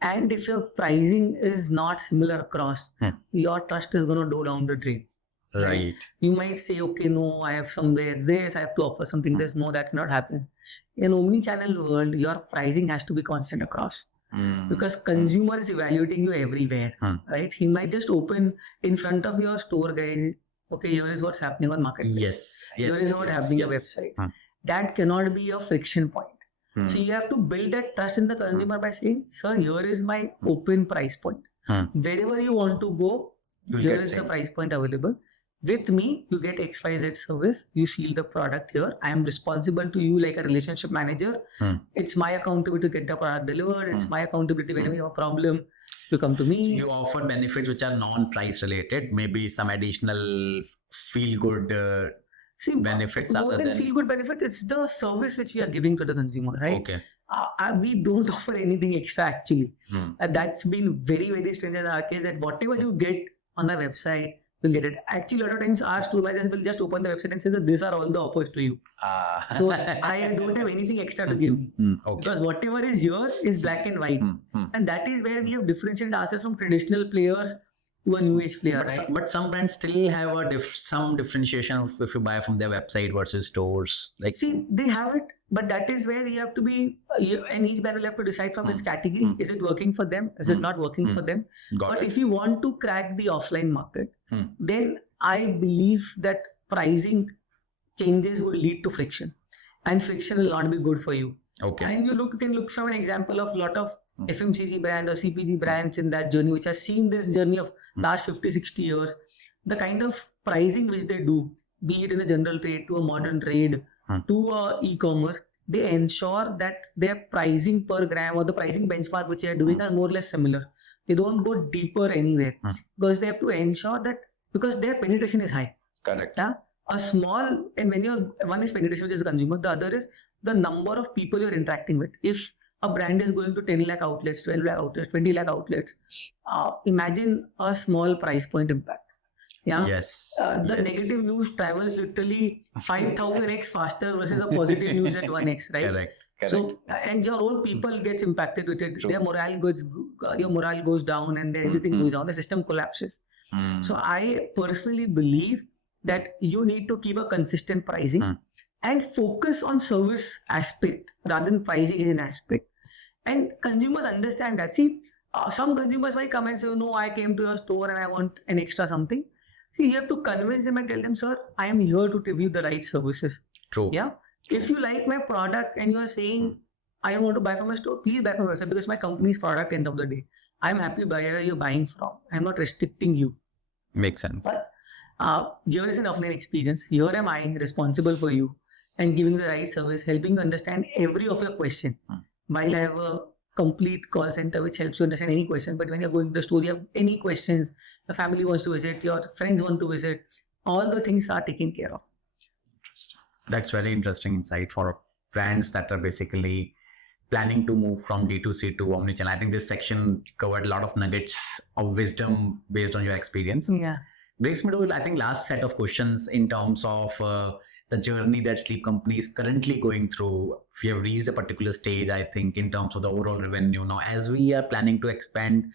and if your pricing is not similar across, your trust is going to go down the drain. Right. You might say, okay, no, I have somewhere this, I have to offer something this. No, that cannot happen. In omni-channel world, your pricing has to be constant across. Because consumer is evaluating you everywhere, right? He might just open in front of your store, guys. Okay, here is what's happening on marketplace. Here is what's happening on your website. That cannot be a friction point. So you have to build that trust in the consumer by saying, sir, here is my open price point. Wherever you want to go, here is the price point available. With me, you get XYZ service. You seal the product here. I am responsible to you like a relationship manager. It's my accountability to get the product delivered. It's my accountability whenever you have a problem, you come to me. You offer benefits which are non-price related, maybe some additional feel-good benefits. More than feel-good benefits, it's the service which we are giving to the consumer, right? Okay. We don't offer anything extra actually. That's been very, very strange in our case, that whatever you get on our website, you'll get it. Actually, a lot of times our store managers will just open the website and say that these are all the offers to you. So I don't have anything extra to give. Because whatever is here is black and white. And that is where we have differentiated ourselves from traditional players to a new age player. But some brands still have some differentiation of if you buy from their website versus stores. Like, see, they have it, but that is where you have to be, and each brand will have to decide from its category. Is it working for them? Is it not working for them? But if you want to crack the offline market, then I believe that pricing changes would lead to friction, and friction will not be good for you. Okay. And you can look from an example of a lot of FMCG brand or CPG brands in that journey, which has seen this journey of last 50-60 years. The kind of pricing which they do, be it in a general trade to a modern trade to e-commerce, they ensure that their pricing per gram or the pricing benchmark which they are doing are more or less similar. They don't go deeper anywhere because they have to ensure that, because their penetration is high. Correct. A small, and when one is penetration, which is the consumer, the other is the number of people you're interacting with. If a brand is going to 10 lakh outlets, 12 lakh outlets, 20 lakh outlets, imagine a small price point impact. Yes. The negative news travels literally 5,000x faster versus a positive news at 1x, right? Correct. So, and your own people gets impacted with it. Their morale goes, your morale goes down, and then everything goes down. The system collapses. So, I personally believe that you need to keep a consistent pricing and focus on service aspect rather than pricing as an aspect. And consumers understand that. See, some consumers might come and say, no, I came to your store and I want an extra something. See, you have to convince them and tell them, sir, I am here to give you the right services. True. Yeah. If you like my product and you are saying, I don't want to buy from my store, please buy from my website because my company's product end of the day. I'm happy where you're buying from. I'm not restricting you. Makes sense. But here is an offline experience. Here am I responsible for you and giving the right service, helping you understand every of your question. While I have a complete call center which helps you understand any question, but when you're going to the store, you have any questions, the family wants to visit, your friends want to visit, all the things are taken care of. That's very interesting insight for brands that are basically planning to move from D2C to omnichannel. I think this section covered a lot of nuggets of wisdom based on your experience. Yeah. Brings me to, I think, last set of questions in terms of the journey that sleep company is currently going through. We have reached a particular stage, I think, in terms of the overall revenue. Now, as we are planning to expand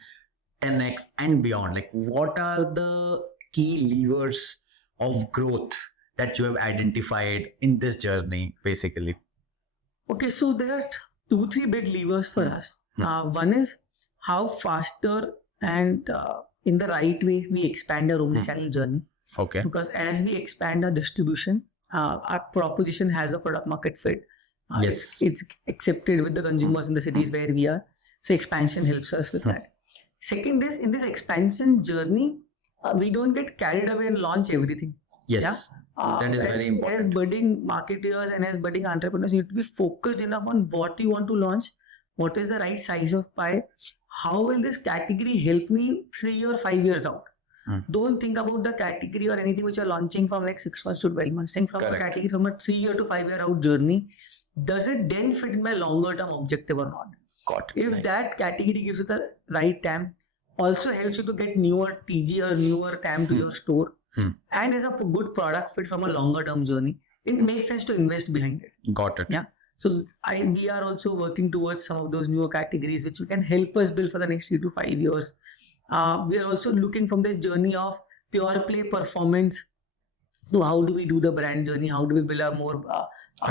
10x and beyond, like what are the key levers of growth that you have identified in this journey, basically? Okay, so there are 2-3 big levers for us. One is how faster and in the right way we expand our omnichannel journey. Okay. Because as we expand our distribution, our proposition has a product market fit. Yes. It's accepted with the consumers in the cities where we are. So expansion helps us with that. Second is in this expansion journey, we don't get carried away and launch everything. Yes. Yeah? That is very important. As budding marketers and as budding entrepreneurs, you need to be focused enough on what you want to launch, what is the right size of pie, how will this category help me 3 or 5 years out. Don't think about the category or anything which you're launching from like 6 months to 12 months. Think from a category from a 3-year to 5-year out journey. Does it then fit in my longer term objective or not? If that category gives you the right TAM, also helps you to get newer TG or newer TAM to your store, and is a good product fit from a longer term journey, it makes sense to invest behind it. Got it. Yeah. So we are also working towards some of those newer categories which can help us build for the next 3 to 5 years. We are also looking from this journey of pure play performance to how do we do the brand journey, how do we build a more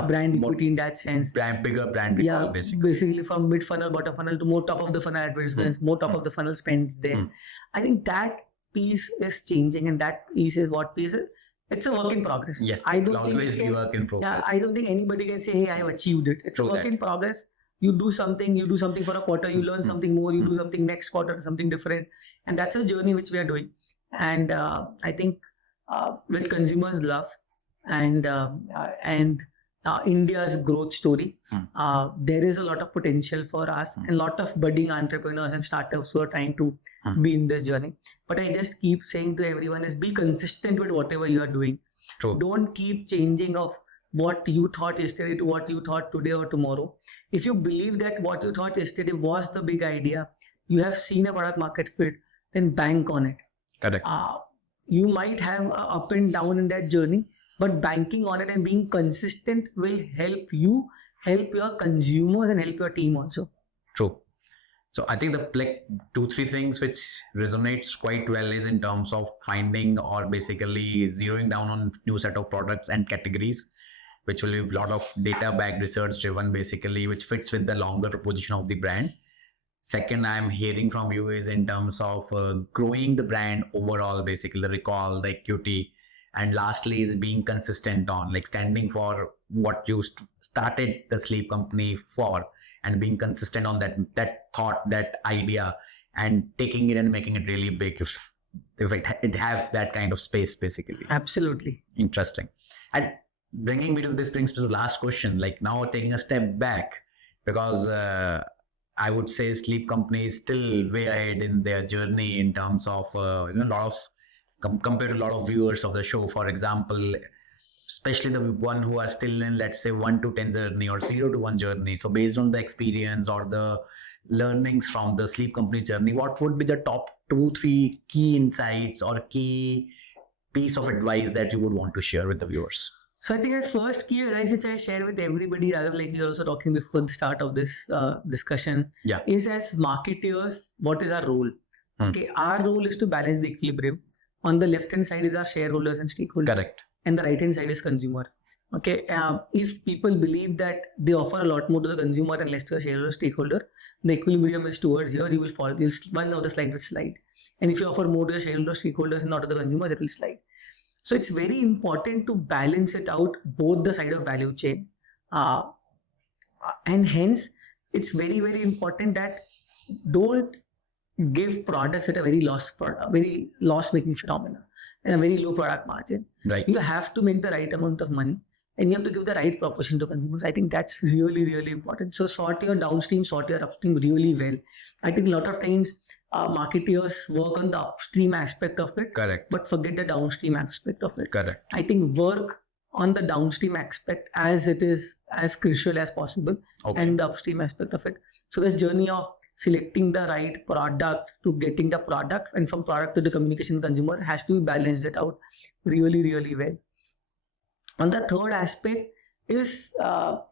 brand equity in that sense. Bigger brand recall, basically from mid funnel, bottom funnel to more top of the funnel advertisements, more top of the funnel spends there. I think that piece is changing, and that piece is what piece is. It's a work in progress. Yes, I don't always think be work in progress. I don't think anybody can say, hey, I have achieved it. It's a work in progress. You do something for a quarter, you learn something more, you do something next quarter, something different. And that's a journey which we are doing. And I think with consumers' love and India's growth story, there is a lot of potential for us and a lot of budding entrepreneurs and startups who are trying to be in this journey. But I just keep saying to everyone is be consistent with whatever you are doing. True. Don't keep changing of what you thought yesterday to what you thought today or tomorrow. If you believe that what you thought yesterday was the big idea, you have seen a product market fit, then bank on it. Correct. You might have a up and down in that journey, but banking on it and being consistent will help you, help your consumers and help your team also. True. So I think the like 2-3 things which resonates quite well is in terms of finding or basically zeroing down on new set of products and categories, which will be a lot of data-backed, research-driven, basically, which fits with the longer position of the brand. Second, I'm hearing from you is in terms of growing the brand overall, basically the recall, the equity. And lastly is being consistent on like standing for what you started the sleep company for and being consistent on that thought, that idea, and taking it and making it really big if it have that kind of space, basically. Absolutely. Interesting. And brings me to the last question, like now taking a step back, because I would say sleep company is still way ahead in their journey in terms of a lot of compared to a lot of viewers of the show, for example, especially the one who are still in, let's say, 1 to 10 journey or 0 to 1 journey. So based on the experience or the learnings from the sleep company journey, what would be the top 2-3 key insights or key piece of advice that you would want to share with the viewers? So I think the first key advice which I share with everybody, rather like we were also talking before the start of this discussion, is as marketers, what is our role? Okay, our role is to balance the equilibrium. On the left hand side is our shareholders and stakeholders. Correct. And the right hand side is consumer. Okay, if people believe that they offer a lot more to the consumer and less to the shareholder stakeholder, the equilibrium is towards here. You will fall. One of the slide will slide. And if you offer more to the shareholder stakeholders and not to the consumers, it will slide. So it's very important to balance it out, both the side of value chain. And hence, it's very, very important that don't give products at a very loss-making phenomena and a very low product margin. Right. You have to make the right amount of money and you have to give the right proposition to consumers. I think that's really, really important. So sort your downstream, sort your upstream really well. I think a lot of times marketers work on the upstream aspect of it, correct, but forget the downstream aspect of it. Correct. I think work on the downstream aspect as it is as crucial as possible, and the upstream aspect of it. So this journey of selecting the right product to getting the product, and from product to the communication consumer, has to be balanced it out really, really well. On the third aspect is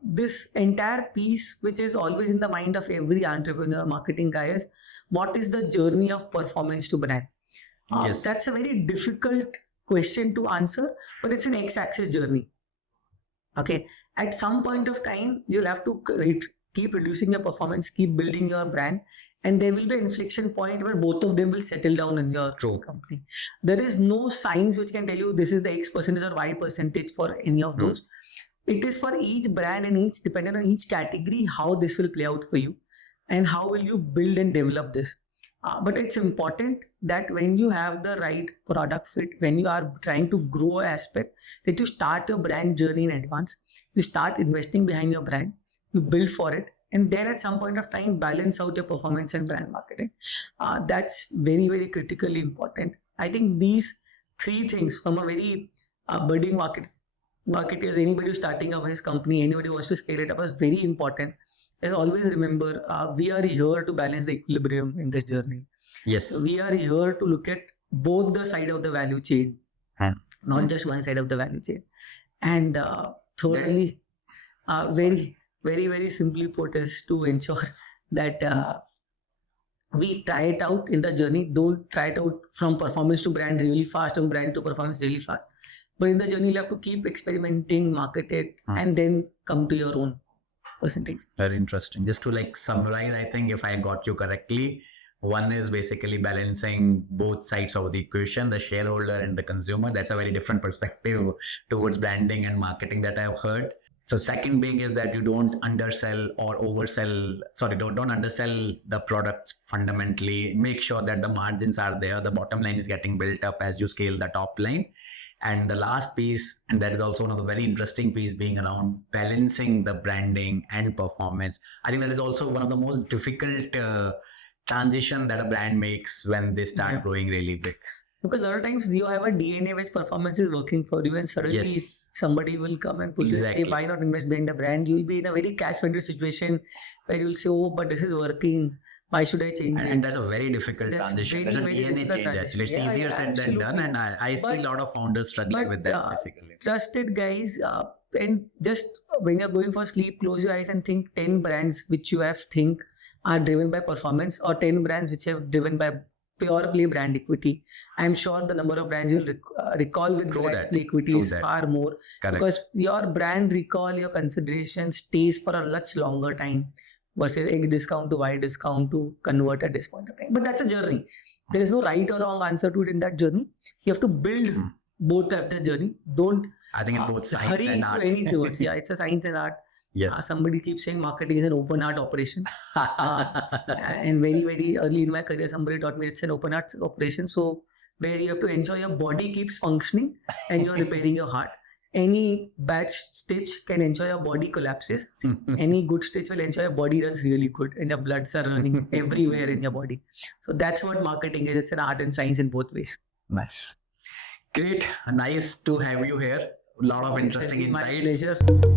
this entire piece, which is always in the mind of every entrepreneur, marketing guy, is what is the journey of performance to brand? Yes. That's a very difficult question to answer, but it's an x-axis journey. Okay, at some point of time, you'll have to keep reducing your performance, keep building your brand, and there will be an inflection point where both of them will settle down in your company. There is no science which can tell you this is the X percentage or Y percentage for any of those. It is for each brand and each, depending on each category, how this will play out for you and how will you build and develop this. But it's important that when you have the right product fit, when you are trying to grow an aspect, that you start your brand journey in advance. You start investing behind your brand, you build for it, and then at some point of time, balance out your performance and brand marketing. That's very, very critically important. I think these three things from a very budding marketers, anybody who's starting up his company, anybody who wants to scale it up, is very important. As always, remember, we are here to balance the equilibrium in this journey. Yes. We are here to look at both the side of the value chain, not just one side of the value chain. And thirdly, very, very simply put, is to ensure that we try it out in the journey. Don't try it out from performance to brand really fast, from brand to performance really fast. But in the journey, you have to keep experimenting, market it, and then come to your own percentage. Very interesting. Just to summarize, I think if I got you correctly, one is basically balancing both sides of the equation, the shareholder and the consumer. That's a very different perspective towards branding and marketing that I've heard. So second being is that you don't undersell or oversell. Sorry, don't undersell the products fundamentally. Make sure that the margins are there. The bottom line is getting built up as you scale the top line. And the last piece, and that is also one of the very interesting piece, being around balancing the branding and performance. I think that is also one of the most difficult transition that a brand makes when they start growing really big. Because a lot of times you have a DNA which performance is working for you, and suddenly somebody will come and push you, say, why not invest behind the brand? You will be in a very catch-22 situation where you will say, oh, but this is working. Why should I change it? And that's a very difficult transition. That's a DNA change actually. It's easier said than done, and I see a lot of founders struggling with that basically. Trusted guys, and just when you're going for sleep, close your eyes and think 10 brands which you have think are driven by performance, or 10 brands which are driven by pure play brand equity. I'm sure the number of brands you'll recall with brand equity is far more. Correct. Because your brand recall, your consideration stays for a much longer time versus X discount to Y discount to convert at this point of time. But that's a journey. There is no right or wrong answer to it in that journey. You have to build both of the journey. Don't I think it's both science hurry and art. to any towards. Yeah, it's a science and art. Yes. Somebody keeps saying marketing is an open art operation. And very, very early in my career, somebody taught me it's an open art operation. So where you have to ensure your body keeps functioning and you're repairing your heart. Any bad stitch can ensure your body collapses. Any good stitch will ensure your body runs really good and your bloods are running everywhere in your body. So that's what marketing is. It's an art and science in both ways. Nice. Great. Nice to have you here. A lot of interesting insights. My pleasure.